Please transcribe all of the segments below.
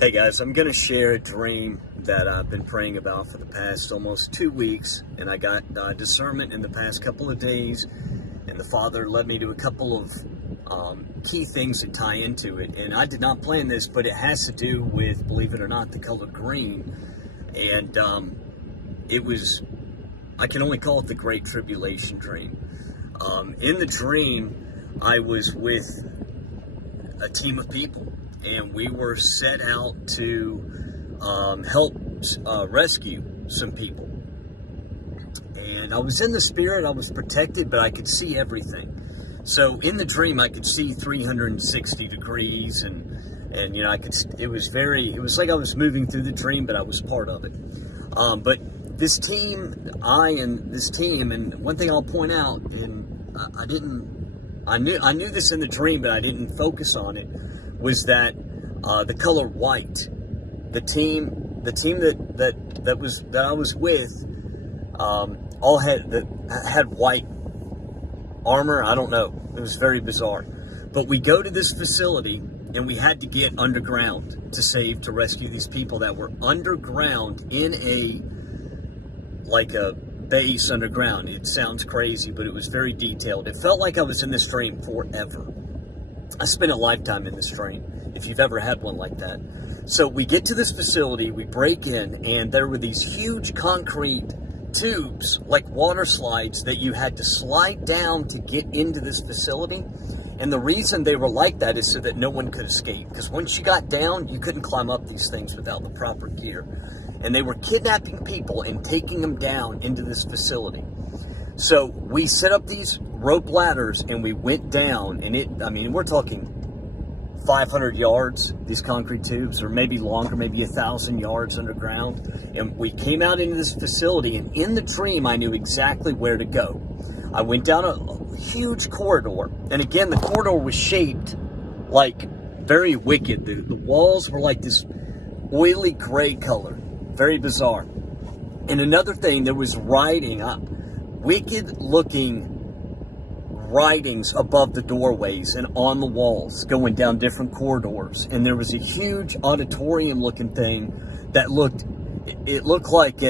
Hey guys, I'm going to share a dream that I've been praying about for the past almost 2 weeks, and I got discernment in the past couple of days, and the Father led me to a couple of key things that tie into it. And I did not plan this, but it has to do with, believe it or not, the color green. And I can only call it the Great Tribulation dream. In the dream, I was with a team of people, and we were set out to help rescue some people. And I was in the spirit, I was protected, but I could see everything. So in the dream, I could see 360 degrees, and you know, it was like I was moving through the dream, but I was part of it. But this team, and one thing I'll point out, and I knew this in the dream, but I didn't focus on it, was that the color white. The team that I was with all had white armor. I don't know. It was very bizarre. But we go to this facility, and we had to get underground to rescue these people that were underground in a base underground. It sounds crazy, but it was very detailed. It felt like I was in this dream forever. I spent a lifetime in this dream, if you've ever had one like that. So we get to this facility, we break in, and there were these huge concrete tubes, like water slides, that you had to slide down to get into this facility. And the reason they were like that is so that no one could escape, because once you got down, you couldn't climb up these things without the proper gear. And they were kidnapping people and taking them down into this facility. So we set up these rope ladders, and we went down, and we're talking 500 yards, these concrete tubes, or maybe longer, maybe 1,000 yards underground. And we came out into this facility, and in the dream, I knew exactly where to go. I went down a huge corridor, and again, the corridor was shaped like very wicked. The walls were like this oily gray color, very bizarre. And another thing, there was writing, wicked looking writings above the doorways and on the walls going down different corridors. And there was a huge auditorium looking thing that looked like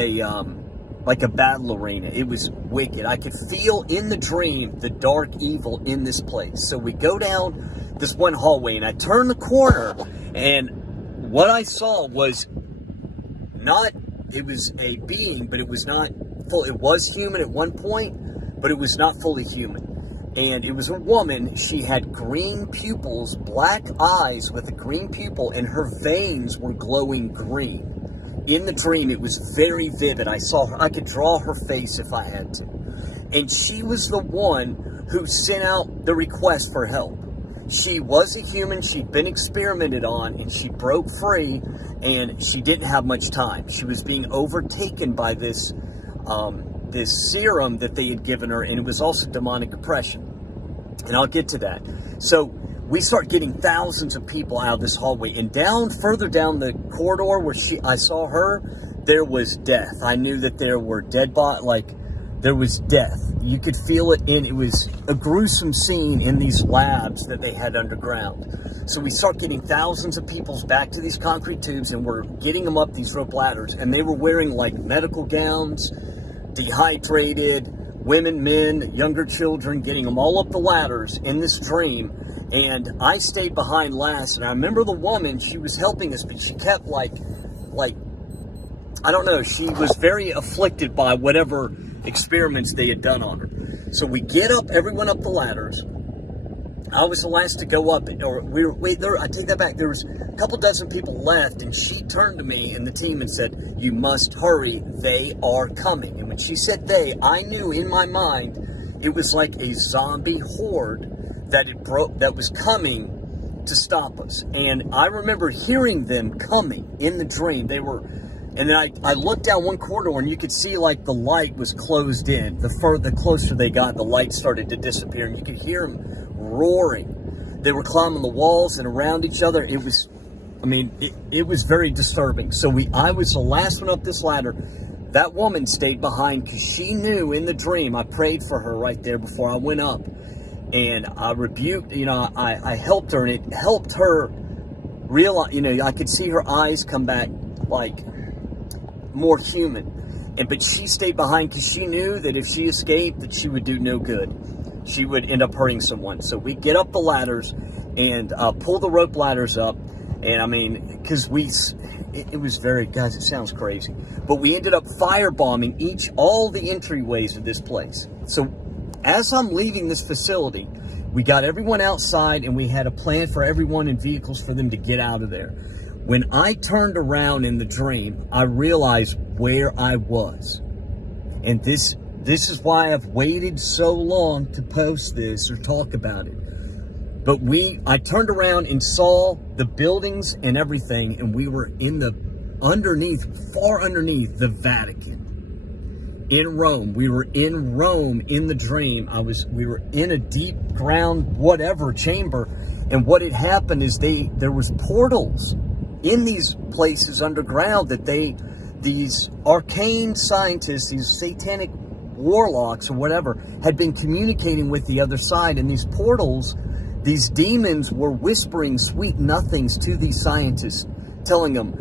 a battle arena. It was wicked. I could feel in the dream the dark evil in this place. So we go down this one hallway, and I turn the corner, and what I saw was it was a being, but it was not full. It was human at one point, but it was not fully human. And it was a woman. She had green pupils, black eyes with a green pupil, and her veins were glowing green. In the dream, it was very vivid. I saw her. I could draw her face if I had to. And she was the one who sent out the request for help. She was a human. She'd been experimented on, and she broke free, and she didn't have much time. She was being overtaken by this serum that they had given her, and it was also demonic oppression. And I'll get to that. So we start getting thousands of people out of this hallway, and further down the corridor where I saw her, there was death. I knew that there were dead bodies, there was death. You could feel it it was a gruesome scene in these labs that they had underground. So we start getting thousands of people back to these concrete tubes, and we're getting them up these rope ladders, and they were wearing medical gowns, dehydrated, women, men, younger children, getting them all up the ladders in this dream. And I stayed behind last, and I remember the woman, she was helping us, but she kept I don't know, she was very afflicted by whatever experiments they had done on her. So we get everyone up the ladders. I was the last to go up, I take that back. There was a couple dozen people left, and she turned to me and the team and said, "You must hurry, they are coming." And when she said they, I knew in my mind it was like a zombie horde that was coming to stop us. And I remember hearing them coming in the dream. And then I looked down one corridor, and you could see the light was closed in. The closer they got, the light started to disappear, and you could hear them roaring. They were climbing the walls and around each other. It was very disturbing. So I was the last one up this ladder. That woman stayed behind because she knew in the dream, I prayed for her right there before I went up. And I rebuked, I helped her, and it helped her realize, I could see her eyes come back like more human. But she stayed behind because she knew that if she escaped, that she would do no good. She would end up hurting someone. So we get up the ladders and pull the rope ladders up. And I mean, because it was very, guys, it sounds crazy, but we ended up firebombing all the entryways of this place. So as I'm leaving this facility, we got everyone outside and we had a plan for everyone in vehicles for them to get out of there. When I turned around in the dream, I realized where I was. And this is why I've waited so long to post this or talk about it. But I turned around and saw the buildings and everything, and we were in far underneath the Vatican in Rome. We were in Rome in the dream. We were in a deep ground, whatever chamber. And what had happened is there was portals in these places underground that these arcane scientists, these satanic warlocks or whatever, had been communicating with the other side. And these portals, these demons were whispering sweet nothings to these scientists, telling them,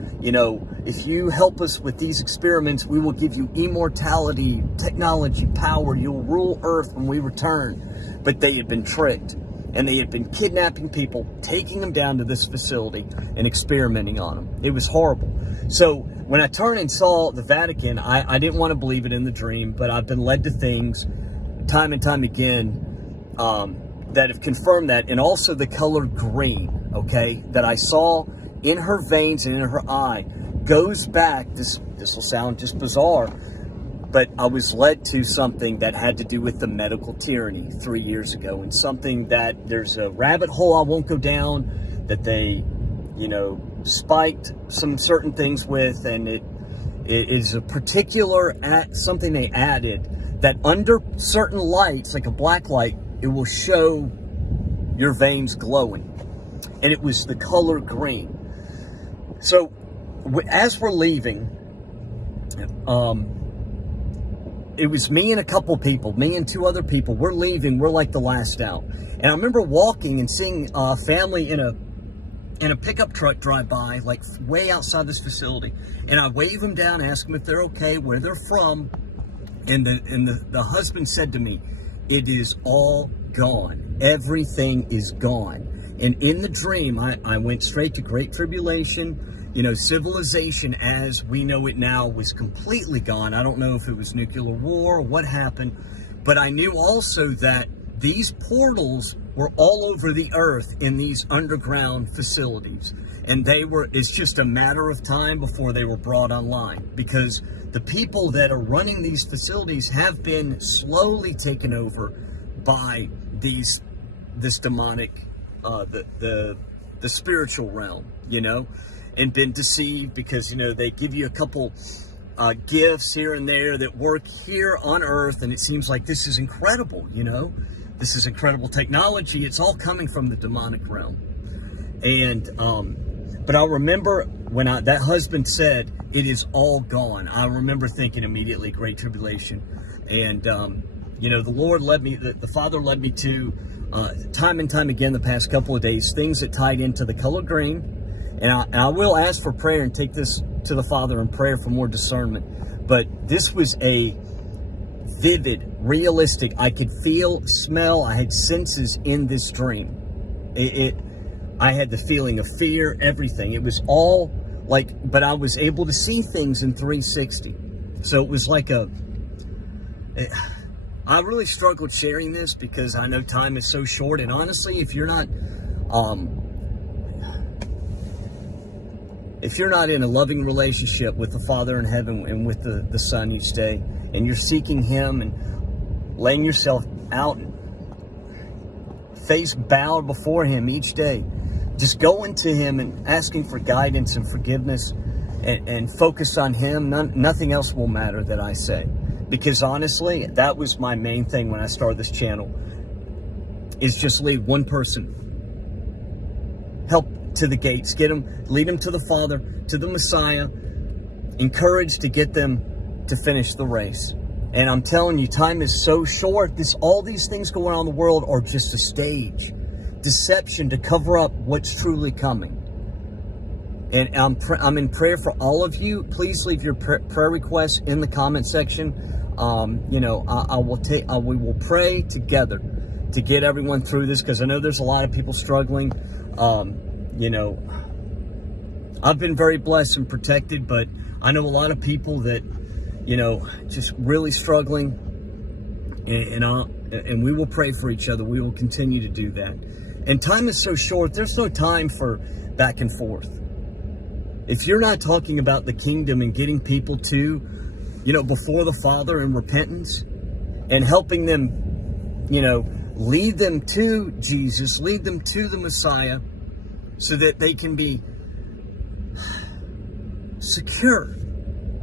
if you help us with these experiments, we will give you immortality, technology, power. You'll rule Earth when we return. But they had been tricked, and they had been kidnapping people, taking them down to this facility and experimenting on them. It was horrible. So when I turned and saw the Vatican, I didn't want to believe it in the dream, but I've been led to things time and time again that have confirmed that. And also the color green, okay, that I saw in her veins and in her eye goes back, this will sound just bizarre, but I was led to something that had to do with the medical tyranny 3 years ago, and something that there's a rabbit hole I won't go down, that they, spiked some certain things with, and it is a particular something they added that under certain lights, like a black light, it will show your veins glowing. And it was the color green. So as we're leaving, it was me and a couple people, me and 2 other people. We're leaving. We're like the last out. And I remember walking and seeing a family in a pickup truck drive by, like way outside this facility. And I wave them down, ask them if they're okay, where they're from. And the husband said to me, "It is all gone. Everything is gone." And in the dream, I went straight to Great Tribulation. Civilization as we know it now was completely gone. I don't know if it was nuclear war or what happened, but I knew also that these portals were all over the earth in these underground facilities. And it's just a matter of time before they were brought online, because the people that are running these facilities have been slowly taken over by this demonic, the spiritual realm, and been deceived, because, they give you a couple gifts here and there that work here on earth, and it seems like this is incredible, this is incredible technology. It's all coming from the demonic realm. And but I remember when that husband said, "It is all gone," I remember thinking immediately Great Tribulation. And the Lord led me, the Father led me to time and time again the past couple of days, things that tied into the color green. And I will ask for prayer and take this to the Father in prayer for more discernment. But this was a vivid, realistic, I could feel, smell, I had senses in this dream. I had the feeling of fear, everything. It was all like, but I was able to see things in 360. So it was like I really struggled sharing this because I know time is so short. And honestly, if you're not in a loving relationship with the Father in heaven and with the Son each day, and you're seeking Him and laying yourself out, face bowed before Him each day, just going to Him and asking for guidance and forgiveness, and focus on Him, nothing else will matter that I say. Because honestly, that was my main thing when I started this channel, is just lead one person. Help to the gates, lead them to the Father, to the Messiah, encourage to get them to finish the race. And I'm telling you, time is so short. All these things going on in the world are just a stage, deception to cover up what's truly coming. And I'm in prayer for all of you. Please leave your prayer requests in the comment section. You know, we will pray together to get everyone through this, because I know there's a lot of people struggling. You know, I've been very blessed and protected, but I know a lot of people that, you know, just really struggling. And we will pray for each other. We will continue to do that. And time is so short. There's no time for back and forth. If you're not talking about the kingdom and getting people to, you know, before the Father in repentance and helping them, you know, lead them to Jesus, lead them to the Messiah so that they can be secure.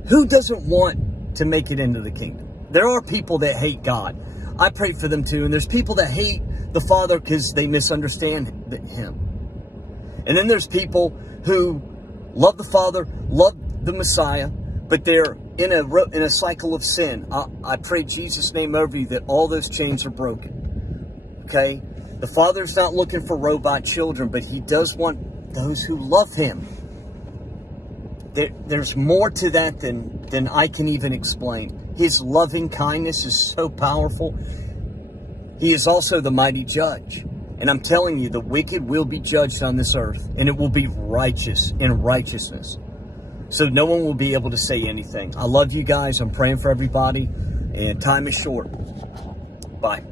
Who doesn't want to make it into the kingdom? There are people that hate God. I pray for them too. And there's people that hate the Father because they misunderstand Him. And then there's people who love the Father, love the Messiah, but they're in a cycle of sin. I pray Jesus' name over you that all those chains are broken. Okay? The Father's not looking for robot children, but He does want those who love Him. There's more to that than I can even explain. His loving kindness is so powerful. He is also the mighty judge. And I'm telling you, the wicked will be judged on this earth, and it will be righteous in righteousness. So no one will be able to say anything. I love you guys. I'm praying for everybody, and time is short. Bye.